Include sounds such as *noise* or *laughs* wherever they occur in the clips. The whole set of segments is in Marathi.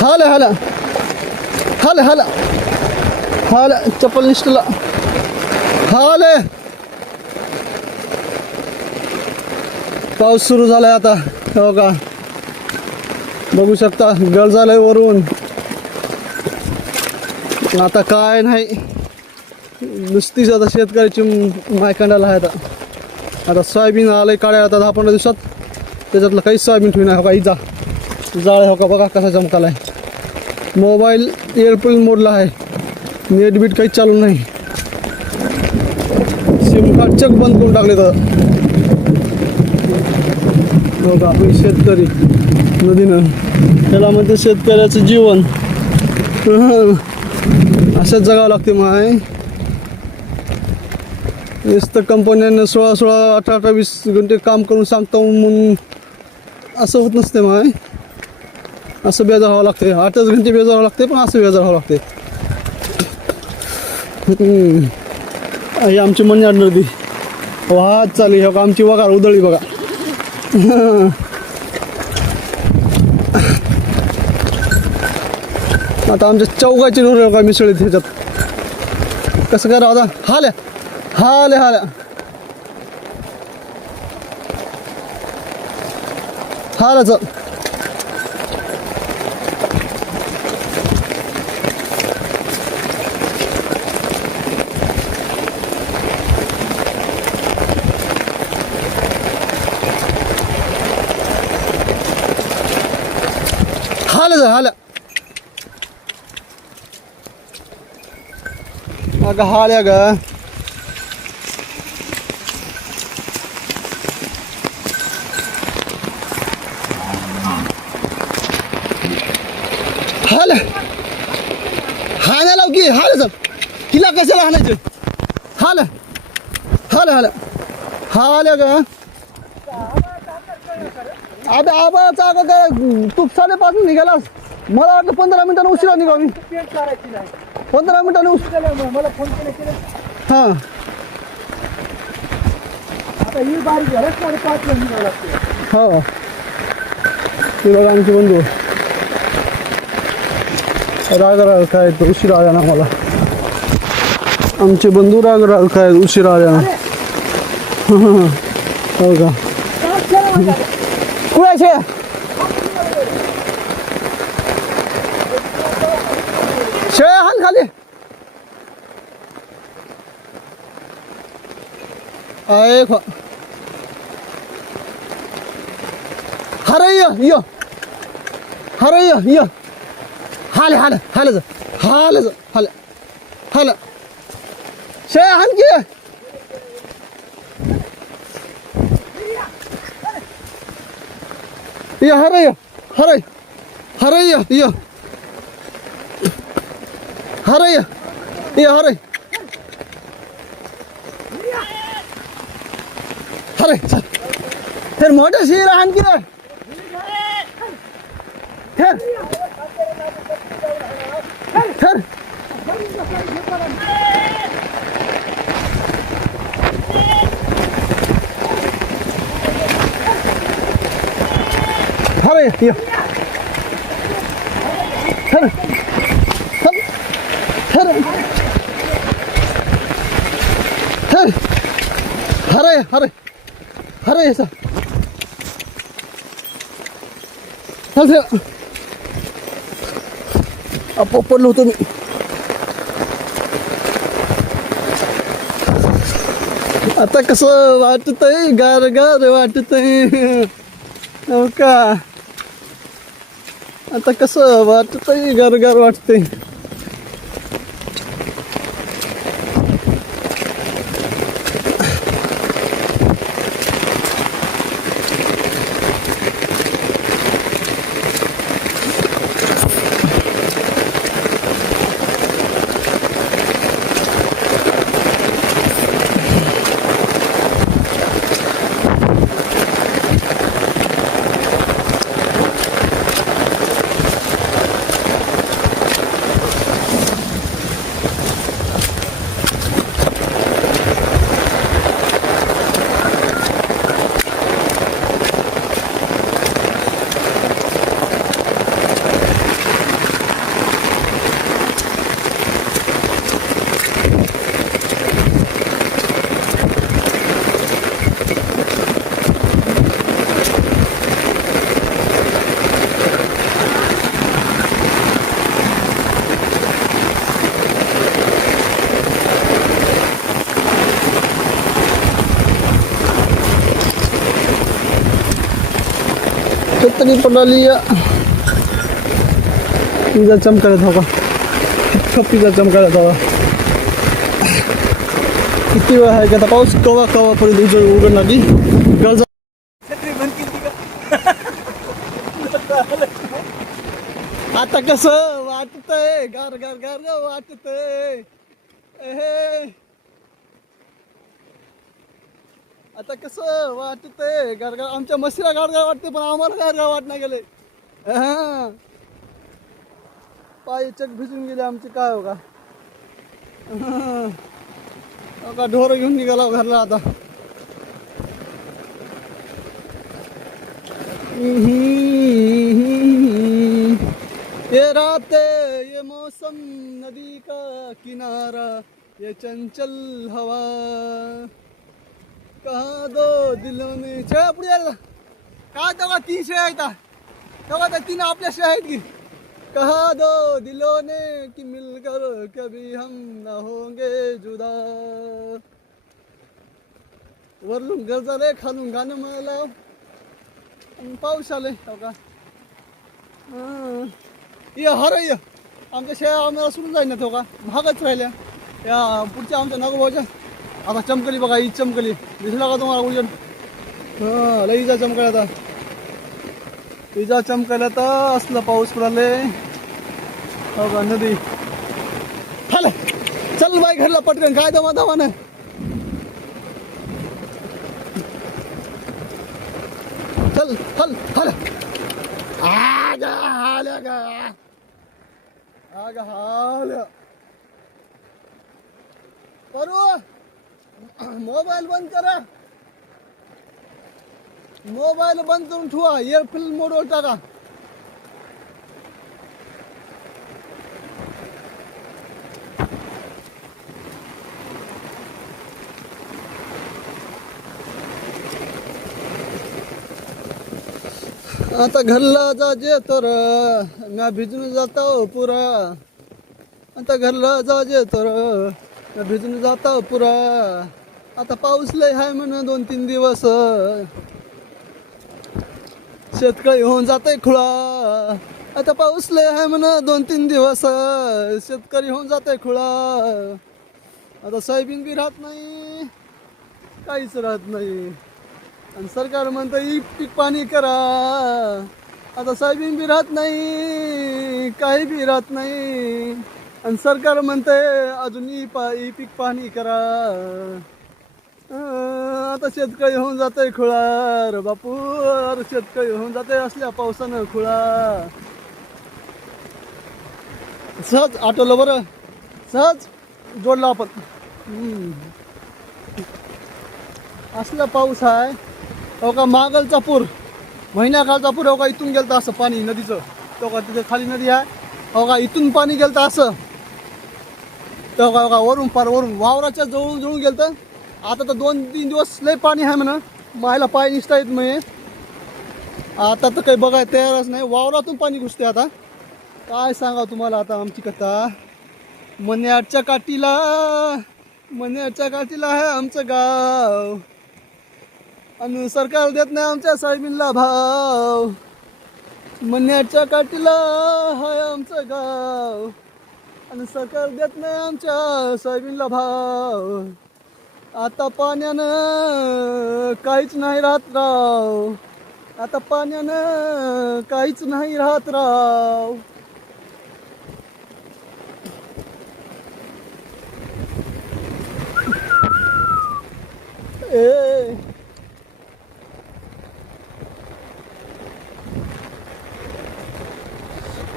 हाला हाला हाला हाला हाला चप्पल निष्ठला हाले पाऊस सुरू झालाय आता. हो का? बघू शकता गळ झालंय वरून. आता काय नाही. नुसतीच आता शेतकऱ्याची मायकांडाला आहे आता. आता सोयाबीन आलंय काळ्या आता दहा पंधरा दिवसात. त्याच्यातलं काहीच सोयाबीन ठेवू नाही. हो का? इजा. जाळ हो का? बघा कसा जमकालाय मोबाईल एअरप्लेन मोडला आहे. नेट बीट काही चालू नाही. सिम कार्ड चक बंद करून टाकले तर. बघा आपण शेतकरी नदीनं. त्याला म्हणते शेतकऱ्याचं जीवन. *laughs* असंच जगावं लागते माय. नुसतं कंपन्यांना सोळा सोळा अठरा अठरा वीस घंटे काम करून सांगतो म्हणून असं होत नसते माय. असं बेजार व्हावं लागते आठच घंटे बेजार व्हावं लागते पण असं बेजार व्हावं लागते ही आमची मन्याड नदी वाहत चालली हो का आमची वगार उदळी बघा. आता आमच्या चौकाची नोर का मिसळीत ह्याच्यात कसं करा आता? हाल्या. हाल्या हाल्या. हाल्याचं हाल्याचं हाल्या अगं ग हाल हाण्या लाव की हाल चल हिला कशाला हाणायचं हाल हाल हाल हाल ग अबे आबाचा अगं काय तू साडेपाच निघालास मला वाटलं पंधरा मिनिटांनी उशिरा निघा पंधरा मिनिटांनी उशीर त्याला मला फोन केले हां आता ही बारीक पाच लागते. हो. ते बघा आमचे बंधू. राग राग काय उशीर आला ना मला. आमचे बंधू राग राग काय उशीर आला ना. हो का? कुणाचे शेळ्या हाल खाली अय खो हरे य य हरे य य हाल हाल हाल हाल हाल हाल शे हाल की य हरे य हरे हरे य य हरे य य हरे हरे चल फिर मोठं शिर आण की रे फिर फिर हरे ये फिर। फिर पडलो होतो मी आता कसं वाटतंय? गार गार वाटतंय। हो का? आता कसं आहे गार गार वाटतंय। कितनी पड़ा लिया पिज़्ज़ा चमक रहा चमकायला अच्छा पिज़्ज़ा चमक रहा हवा किती वेळ आहे का पाऊस? कवा कवा पर्यंत उजळ उघड लागली गरज आता कसं वाटतंय? गार गार गार गार वाटतंय. आता कसं वाटतंय? गारगार आमच्या मशीला गारगार वाटते पण आम्हाला गारगार वाटणं गेले. पाय चक भिजून गेले आमचे काय हो का? ढोर हो का घेऊन निघाला हो घरला आता. ये रात ये मौसम नदी का किनारा ये चंचल हवा। कहा दो दिलों ने शेळ्या पुढे यायला काय तेव्हा तीन शेळ्या आहेत हा. तेव्हा त्या तीन आपल्या शेळ्या आहेत की. कहा दो दिलों ने कि मिलकर कभी हम न होंगे जुदा. वरलून गरजाले खालून गाणं म्हणाला. पाऊस आले हो का? ये हर आमच्या शेळ्या आम्हाला सुरू जाईना ना तो हो का? भागच राहिल्या. या पुढच्या आमच्या नागोबाच्या आता चमकली बघा ही चमकली. दिसला का तुम्हाला उजन? हा लई इजा चमकायला आता. इजा चमकायला तर असलं पाऊस पडाले हो का नदी. खाल चल बाई घरला पटकन काय दमा दमानं चल चल चल. आगा आल्या गा आगा आल्या करू मोबाईल बंद करा. मोबाईल बंद करून ठेवा. एअरफिल्म मोडवर टाका. आता घरला जाजे तर म्या भिजून जाता पुरा. आता घरला जाजे तर म्या भिजून जाता पुरा. आता पाऊस लय हाय म्हण दोन तीन दिवस. शेतकरी होऊन जाते खुळा. आता पाऊस लय आहे म्हण दोन तीन दिवस. शेतकरी होऊन जाते खुळा. आता सोयाबीन बी राहत नाही. काहीच राहत नाही. आणि सरकार म्हणतं ई पीक पाणी करा. आता सोयाबीन बी राहत नाही. काही बी राहत नाही. आणि सरकार म्हणतंय अजून ई पा ई पीक पाणी करा. आता शेतकरी होऊन जातंय खुळार बापू. अरे शेतकरी होऊन जाते असल्या पावसानं खुळा. सहज आठवलं बरं. सहज जोडला आपण. असला पाऊस आहे हो का मागलचा पूर महिन्याकाळचा पूर हो का इथून गेलता असं पाणी नदीचं. तो का तिथे खाली नदी आहे हो का इथून पाणी गेलतं असं. तो का हो का वरून पार वरून वावराच्या जवळून जवळून गेलतं. आता तर दोन तीन दिवस लय पाणी आहे म्हणा. मायला पाय निसता येत म्हणजे आता तर काही बघाय तयारच नाही. वावरातून पाणी घुसते आता. काय सांगा तुम्हाला आता आमची कथा? मन्याडच्या काठीला मन्याडच्या काठीला आहे आमचं गाव. आणि सरकार देत नाही आमच्या साहेबींना भाव. मन्याडच्या काठीला आहे आमचं गाव. आणि सरकार देत नाही आमच्या साहेबींना भाव. आता पाण्यानं काहीच नाही राहत राव. आता पाण्यानं काहीच नाही राहत राव. ए.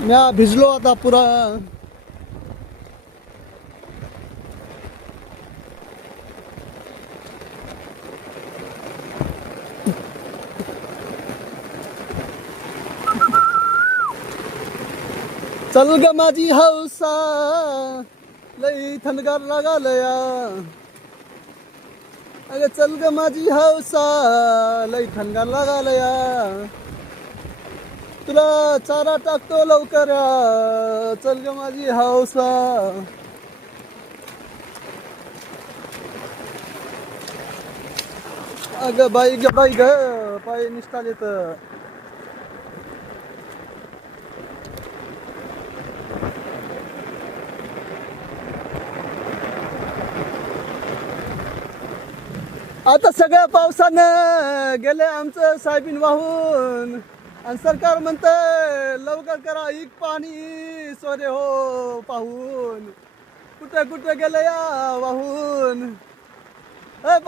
म्या भिजलो आता पुरा. चल ग माझी हौसा लई थंडगार लागालया. अगं चल ग माझी हौसा लई थंडगार लागालया. तुला चारा टाकतो लवकर चल ग माझी हौसा. अगं बाई ग बाई ग पाय निष्ठाल येत आता सगळ्या पावसानं गेलं आमचं साहेबीन वाहून. आणि सरकार म्हणत लवकर करा एक पाणी सोरे हो पाहून. कुठं कुठं गेलं या वाहून. अय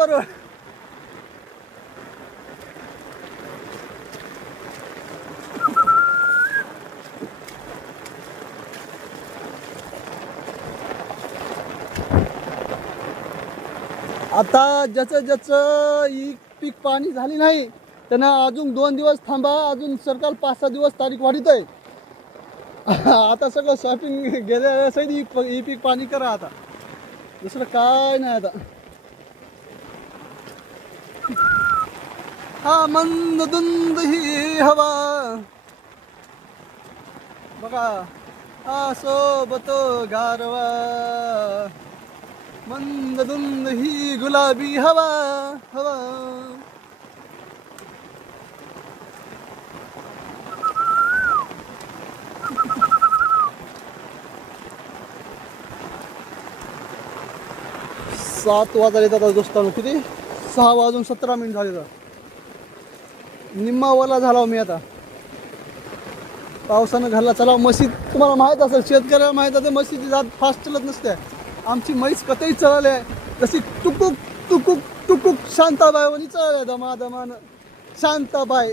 आता ज्याचं ज्याचं ही पीक पाणी झाली नाही त्यांना अजून दोन दिवस थांबा अजून सरकार पाच सहा दिवस तारीख वाढीत आहे आता सगळं शॉपिंग गेल्या सहित ही प- ही पीक पाणी करा आता. दुसरं काय नाही आता. हा मंद दुंद ही हवा. बघा हा सोबत गारवा. मंद दुंद ही गुलाबी हवा हवा. सात वाजता येतात आता दोस्तांनो किती? सहा वाजून सतरा मिनिट झाले तर निम्मावाला झाला हो मी आता. पावसानं घालला. चला मशीद तुम्हाला माहीत असेल शेतकऱ्याला माहीत असेल मशीद जात फास्ट चलत नसते. आमची म्हैस कतही चळाली. आहे जशी टुकूक टुकूक टुकूक शांताबाई वनी चळाल्या दमा दमान शांताबाई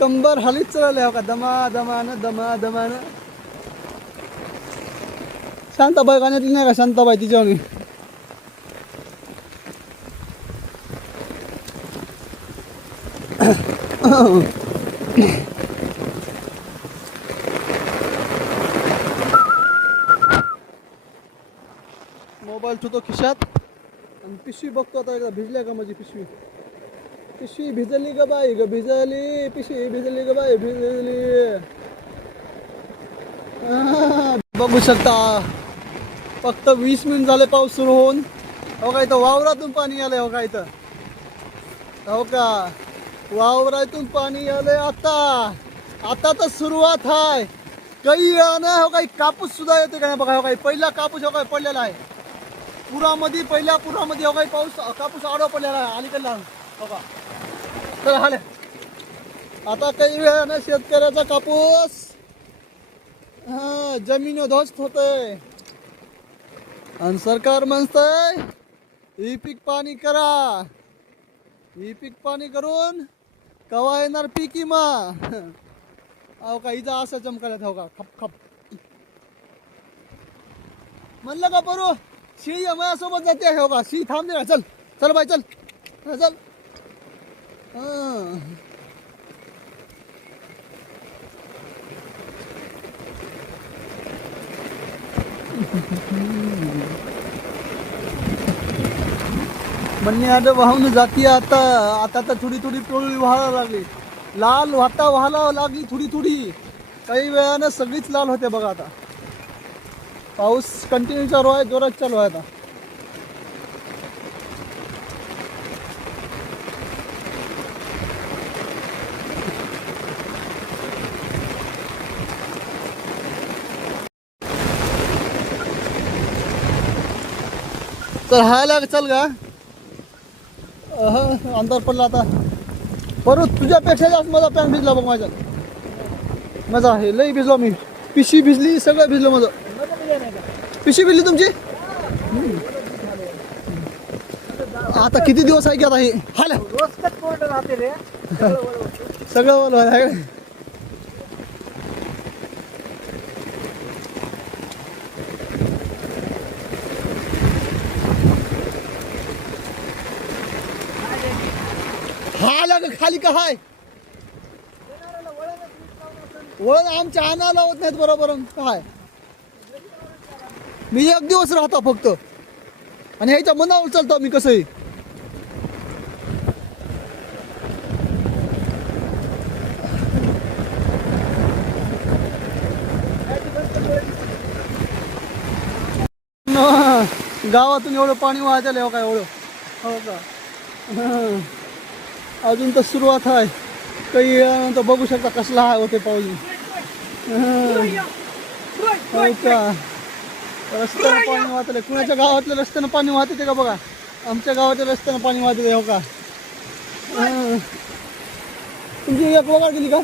कंबर हालीत चळाले हो का? दमा दमान दमा दमान शांताबाई गाण्यातली नाही का? शांताबाई तिच्यावर मोबाईल ठेवतो खिशात. आणि पिशवी बघतो आता एकदा भिजल्या का माझी पिशवी? पिशवी भिजली ग बाई ग भिजली पिशवी भिजली ग बाई भिजली. बघू शकता. फक्त वीस मिनिट झाले पाऊस सुरू होऊन. हो का इथं वावरातून पाणी आलंय हो का इथं? हो का? वावरातून पाणी आलंय आता. आता तर सुरुवात आहे काही ना हो काही कापूस सुद्धा येते का नाही बघा हो काही पहिला कापूस हो काय पडलेला आहे. पुरामध्ये पहिल्या पुरामध्ये हो काही पाऊस कापूस आडवा पडलेला आहे अलीकडला हो का तर हाले. आता काही वेळानं शेतकऱ्याचा कापूस. हा जमीन ध्वस्त होतय. आणि सरकार म्हणतंय ही पीक पाणी करा. ही पीक पाणी करून कवा येणार पीक इमा अहो का इजा असं चमकायला हो का? खप खप. म्हणलं का बरो शी माझ्यासोबत जाते हो का शी थांब दे चल. चल बाय चल. चल हा. आता वाहून जाती आता. आता तर थोडी थोडी टोळी व्हायला लागली. लाल वाता व्हायला लागली थोडी थोडी. काही वेळानं सगळीच लाल होते बघा आता. पाऊस कंटिन्यू चालू आहे जोरात चालू आहे आता. तर हायला चल का अह, अंधार पडला आता. परत तुझ्यापेक्षा जास्त माझा पॅन भिजला बघ माझ्या माझा आहे लई भिजलो मी. पिशी भिजली सगळं भिजलं माझं. पिशी बिल्ली तुमची? आता किती दिवस आहे की आता हे? हाल. सगळं बोल आहे हा लाग खाली का हाय? वळण आमच्या आणा लावत नाहीत बरोबर काय मी एक दिवस राहतो फक्त. आणि ह्याच्या मनावर चालतो मी कसंही. गावातून एवढं पाणी वाहत हो काय एवढं. हो का? हं. अजून तर सुरुवात आहे. काही वेळानंतर बघू शकता कसला आहे होते पाऊस. हं. हो का? रस्त्यानं पाणी वाहतले कुणाच्या गावातल्या रस्त्यानं पाणी वाहते ते का बघा? आमच्या गावाच्या रस्त्यानं पाणी वाहते हो का. तुमची एक वगार गेली का?